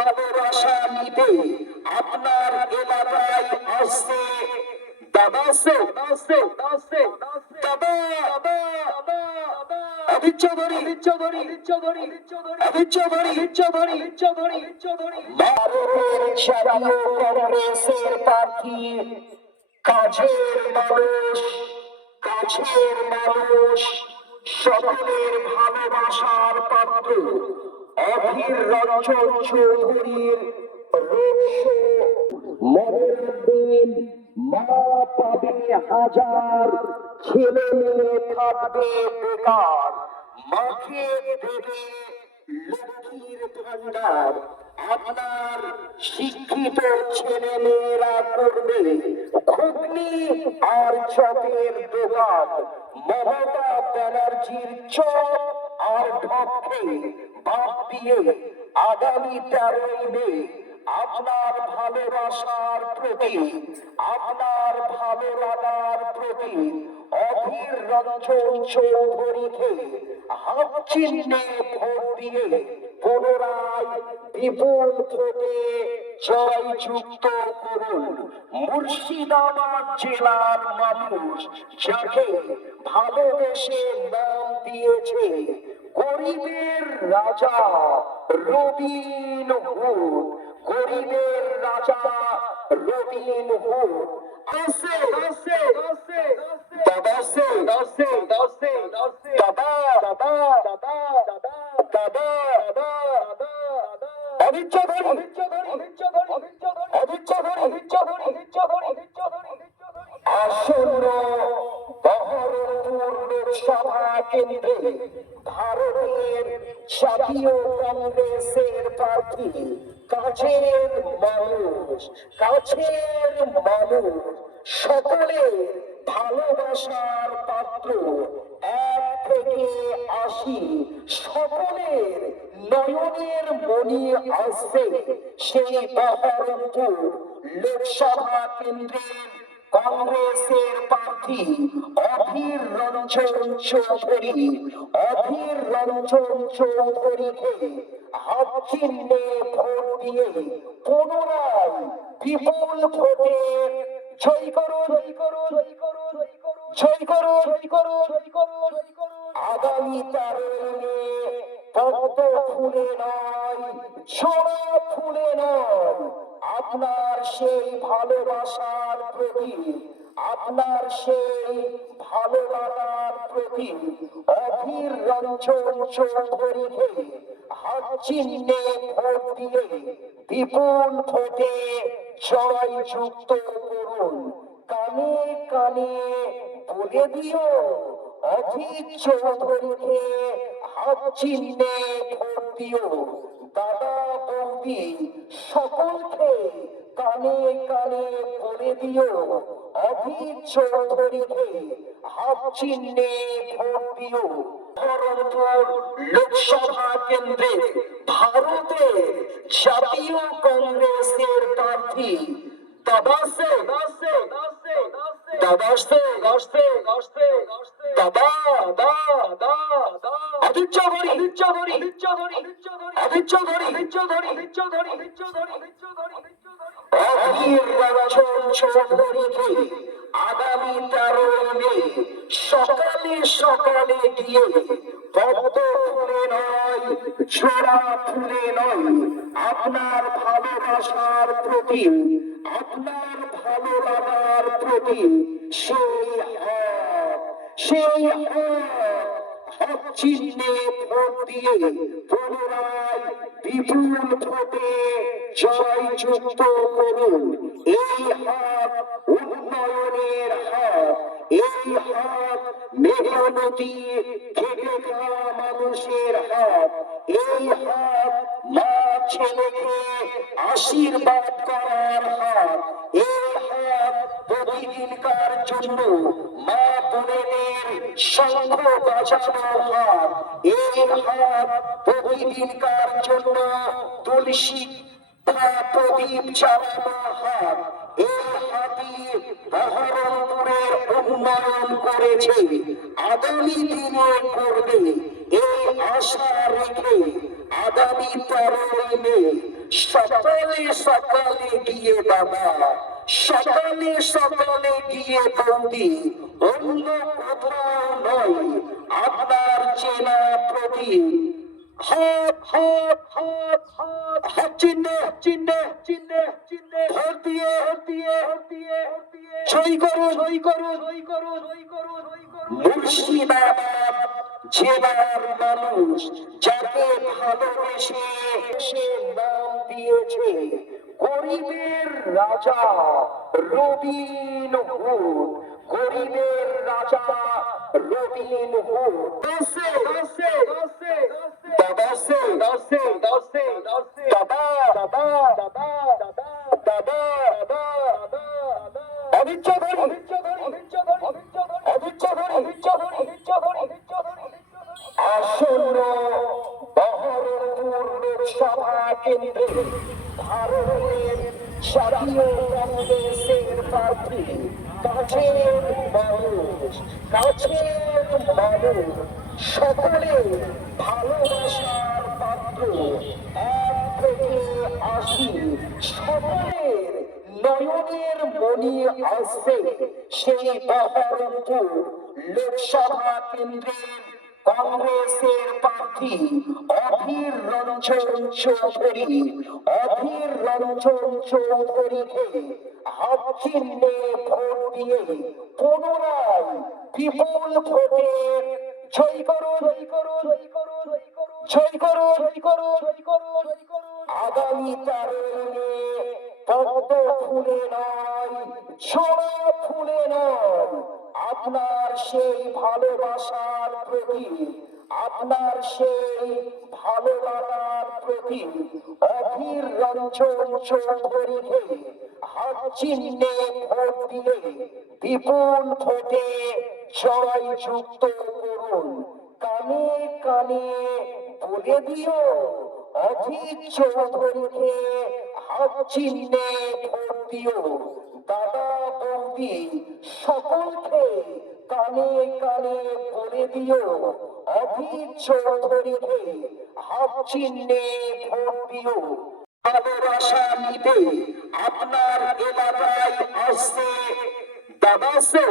ভালোবাসা নিতে আপনার এলাকায় আসছে। কাছের মানুষ কাছের মানুষ সকলের ভালোবাসার পাত্র। অধীর রঞ্জন চৌধুরীর দিন মা পাবে হাজার ছেলে মেয়ে থাকবে বেকার। মাকে দেবে লক্ষ্মীর ভান্ডার আপনার শিক্ষিত ছেলে মেয়েরা করবে ঘুগনি আর চপের দোকান। মমতা ব্যানার্জির চপ আর ঢপকে বাদ দিয়ে আগামী তেরোই মে আপনার ভালোবাসার প্রতি, আপনার ভালো লাগার প্রতি অধীর রঞ্জন চৌধুরীকে হাত চিহ্নে ভোট দিয়ে পুনরায় বিপুল ভোটে জয়যুক্ত করুন মুর্শিদাবাদ জেলার মানুষ যাকে ভালোবেসে নাম দিয়েছে গরিবের রাজা রবিন হুড গরিবের রাজা রবিন হুড দাদা দাদা দাদা দাদা দাদা দাদা দাদা অবিচ্ছ ধরি অবিচ্ছ ধরি অবিচ্ছ ধরি অবিচ্ছ ধরি অবিচ্ছ ধরি অবিচ্ছ ধরি অবিচ্ছ ধরি আসন্ন বহরমপুর লোকসভা কেন্দ্রে ভারতের জাতীয় কংগ্রেসের প্রার্থী কাছের মানুষ কাছের মানুষ, সকলে ভালোবাসার পাত্র, এক থেকে আশি সকলের নয়নের মনি আসছে সেই বহরমপুর লোকসভা কেন্দ্রের কংগ্রেসের প্রার্থী অধীর রঞ্জন চৌধুরী, অধীর রঞ্জন চৌধুরীকে হাত ভোট দিয়ে পুনরায় বিপুল ভোটে জয় করো জয় করো জয় করো জয় করো জয় করো জয় করো জয় করো আগামী তারিখে পদ্ম ফুলে নয় ছোড়া ফুলে নয়। আপনার সেই ভালোবাসার প্রতি, আপনার সেই ভালো লাগার প্রতি অধীর রঞ্জন চৌধুরীকে হাত চিহ্নে ভোট দিয়ে বিপুল ভোটে জয়যুক্ত করুন। কানে কানে বলে দিও, অধীর চৌধুরীকে হাত চিহ্নে ভোট দিও। দাদা বৌদি সকলকে কানে কানে বলে দিও। অধীর চৌধুরীকে হাত চিহ্নে ভোট দিও। লোকসভা কেন্দ্রে ভারতের জাতীয় কংগ্রেসের প্রার্থী দাদাসে দাদা দা দা অজিত ধরি অজিত ধরি অজিত ধরি অজিত ধরি অজিত চৌধুরী অজিত চৌধুরী অজিত চৌধুরী অজিত চৌধুরী, অধীর রঞ্জন চৌধুরীকে আগামী তেরোই মে সকালে সকালে গিয়ে পদ্ম ফুলে নয় ছোড়া ফুলে নয়। আপনার ভালোবাসার প্রতি, আপনার ভালো লাগার প্রতি সেই সেই হাত চিহ্নে ভোট দিয়ে পুনরায় বিপুল ভোটে জয়যুক্ত করুন। এই হাত উন্নয়নের হাত এই হাত মেহনতি খেটে খাওয়া মানুষের হাত। এই হাত মা ছেলেকে আশীর্বাদ করার হাত। এই হাত প্রতিদিনকার জন্য মা বোনেদের শঙ্খ বাজানো হাত। এই হাত প্রতিদিনকার জন্য তুলসী প্রদীপ চালানো এই হাতি বহরমপুরের উন্নয়ন করেছে আগামী দিনে করবে এই আশা রেখে আগামী তেরোই মে সকালে সকালে গিয়ে বাবা সকালে সকালে গিয়ে বৌদি অন্য কোথাও নয় আপনার চেনা প্রদীপ হাত হাত হাত হাত হাত চিহ্নে চিহ্নে চিহ্নে। ভোট দিয়ে ভোট দিয়ে ভোট দিয়ে ভোট দিয়ে। সই করো সই করো সই করো সই করো সই করো। মুর্শিদাবাদ জেলার মানুষ যাকে ভালোবেসে সে নাম দিয়েছে গরিবের রাজা রবিন হুড গরিবের রাজা রবিন হুড দশে দশে দশে দশে দশে দাদা দাদা দাদা দাদা দাদা দাদা দাদা অমিত চৌধুরী অমিত চৌধুরী অমিত চৌধুরী অমিত চৌধুরী অমিত চৌধুরী অমিত চৌধুরী অমিত চৌধুরী আসন্ন বহরমপুর লোকসভা কেন্দ্রে ভারতের জাতীয় কংগ্রেসের প্রার্থী কাছের মানুষ কাছের মানুষ সকলে ভালোবাসার পাত্র, এক থেকে আশি। সকলের নয়নের মনি আসছে সেই বহরমপুর লোকসভা কেন্দ্রের কংগ্রেসের প্রার্থী অধীর রঞ্জন চৌধুরী। অধীর রঞ্জন চৌধুরীকে হাত চিহ্নে ভোট দিয়ে পুনরায় বিপুল ভোটের ছই করো ছই করো ছই করো ছই করো ছই করো ছই করো ছই করো আগামী তারুণে পদ্ম ফুলে নয় সোনা আপনার সেই ভালোবাসার প্রতি, আপনার সেই ভালো লাগার প্রতি অধীর রঞ্জন চৌধুরীকে হাত চিহ্নে ভোট দিয়ে বিপুল ভোটে যুক্ত করুন। কানে কানে বলে দিও, অধীর চৌধুরীকে হাত চিহ্নে ভোট দিও। দাদা তুমি সকলকে কানে কানে বলে দিও। অভিজ চৌধুরীকে হাত চিহ্নে ভোট দিও। ভালোবাসা নিতে আপনার এলাকায় আসছে। দাদাসে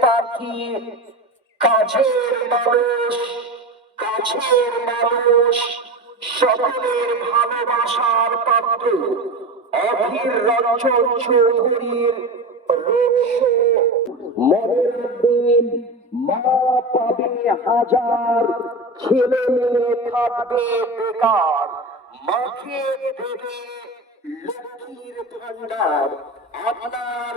প্রার্থী কাছের মানুষ কাছের মানুষ, সকলের ভালোবাসার পাত্র। অধীর রঞ্জন চৌধুরীর মনে রাখবেন মা পাবে হাজার ছেলে মেয়ে থাকবে বেকার। মাকে দেবে লক্ষ্মীর ভান্ডার আপনার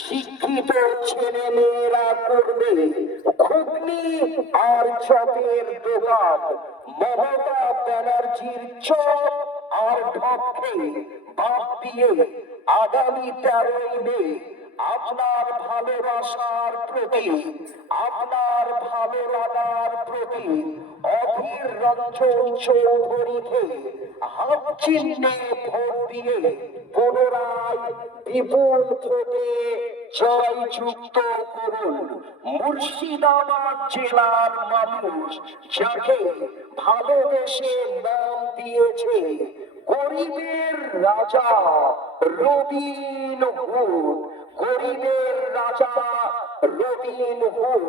শিক্ষিত ছেলে মেয়েরা করবে। ঘুগনি আর চপের দোকান, মমতা ব্যানার্জির চপ আর ঢপকে বাদ দিয়ে আগামী তেরোই মে আপনার ভালোবাসার প্রতি, আপনার ভালো লাগার প্রতি অধীর রঞ্জন চৌধুরীকে হাত চিহ্নে ভোট দিয়ে পুনরায় বিপুল ভোটে জয় যুক্ত করুন মুর্শিদাবাদ জেলার মানুষ যাকে ভালোবেসে নাম দিয়েছে গরিবের রাজা রবিন হুড গরিবের রাজা রবিন হুড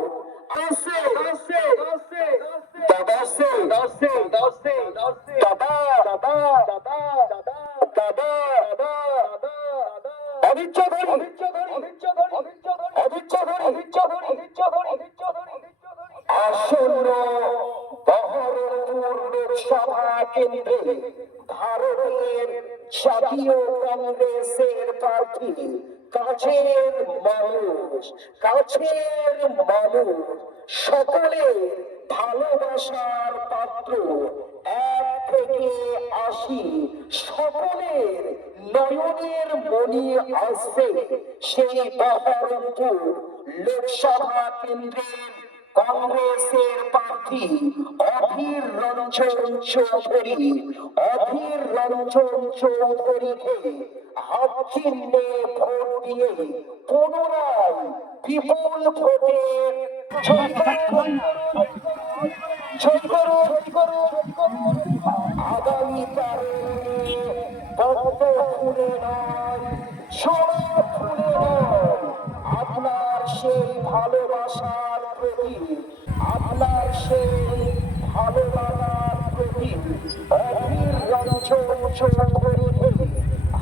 কাছের মানুষ সকলে ভালোবাসার পাত্র। এক থেকে আশি সকলের নয়নের মনি আসছে সেই বহরমপুর লোকসভা কেন্দ্রের কংগ্রেসের প্রার্থী অধীর রঞ্জন চৌধুরী। অধীর রঞ্জন চৌধুরীকে আপনার সেই ভালোবাসার প্রতি আপনার সেই ভালো লাগার প্রতি অধীর রঞ্জন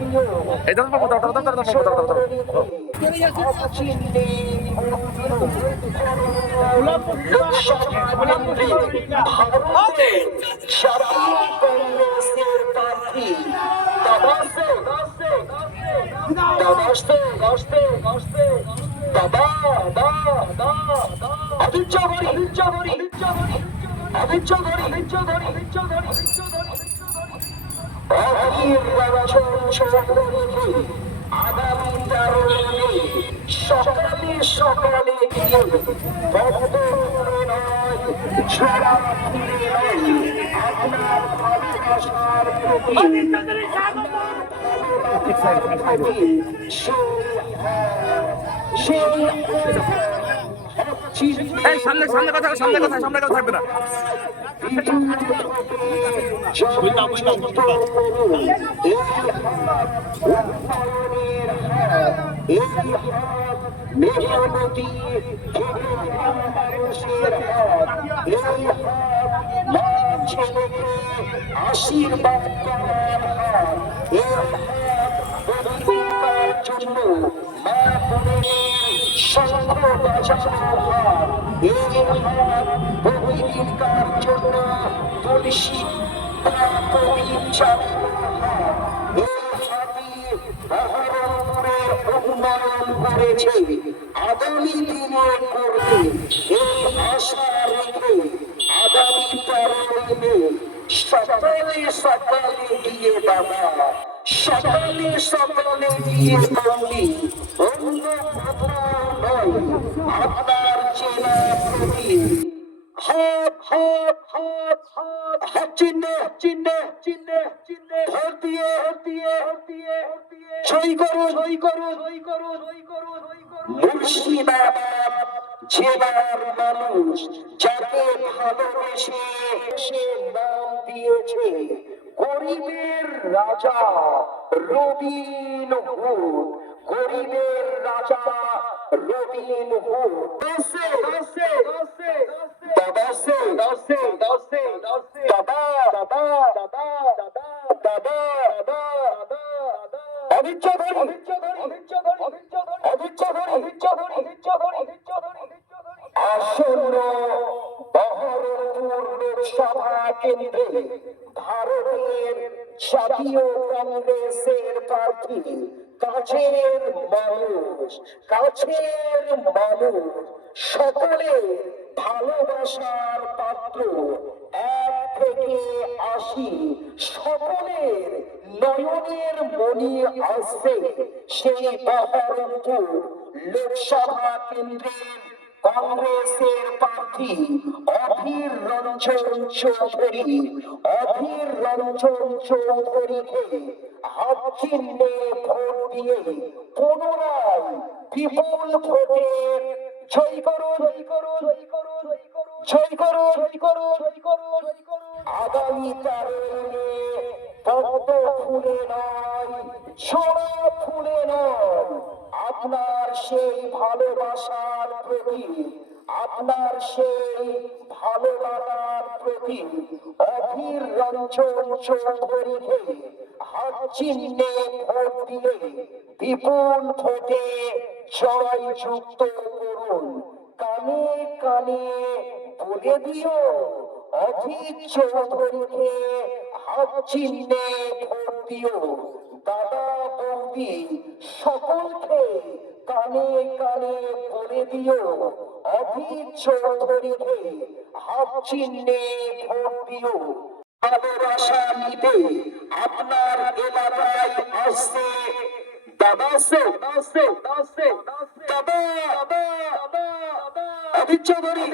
এই দাঁড়াও বাবু দাঁড়াও দাঁড়াও দাঁড়াও বাবু দাঁড়াও দাঁড়াও বাবা বাবা বাবা আদিত্য গড়ি আদিত্য গড়ি আদিত্য গড়ি আদিত্য গড়ি আদিত্য গড়ি আদিত্য গড়ি আগামী তেরো সকালে সকালে গিয়ে ভক্ত নয় ছড়া আপনার ভালোবাসার প্রতি সেই সেই এই সামনে সামনে কথা সামনে কথা সামনে কথা থাকবে না। আশীর্বাদ করার হাত শঙ্খ বাজানো হার এই হার পবিত্রকার জন্য তুলসী বহরমপুরের উন্নয়ন করেছে আগামী দিনে করবে এই সকালে সকালে গিয়ে বাবা সকালে সকালে গিয়ে বাঙি চিহ্নে চিহ্নে চিহ্নে চিহ্নে। গরিবের রাজা রবিন হুড গরিবের রাজা রবিন হুড আসন্ন বহরমপুর লোকসভা কেন্দ্রে ভারতের জাতীয় কংগ্রেসের কাছের মানুষ কাছের মানুষ সকলে ভালোবাসার পাত্র এক থেকে আশি সকলের নয়নের মনি আসছে সেই বহরমপুর লোকসভা কেন্দ্রের কংগ্রেসের প্রার্থী অধীর রঞ্জন চৌধুরী। অধীর রঞ্জন চৌধুরীকে হাত চিহ্নে ভোট দিয়ে পুনরায় বিপুল ভোটে ছই করো ছই করো ছই করো ছই করো ছই করো ছই করো ছই করো আগামী তারিখে পদ্ম ফুলে নয়, সোনা ফুলে আপনার সেই ভালোবাসার প্রদীপ আপনার সেই ভালো প্রতি অধীর রঞ্জন চৌধুরীকে হাত চিহ্নে ভোট দিয়ে বিপুল ভোটে জয় যুক্ত করুন। কানে কানে বলে দিও, অধীর চৌধুরীকে হাত চিহ্নে ভোট দিও। দাদা বৌদি সকলকে কানে কানে বলে দিও। অভিজ চৌধুরীকে হাত চিহ্নে ভোট দিও। ভালোবাসা নিতে আপনার এলাকায় আসছে। দাদা আসছে আসছে আসছে দাদা দাদা দাদা চৌধুরী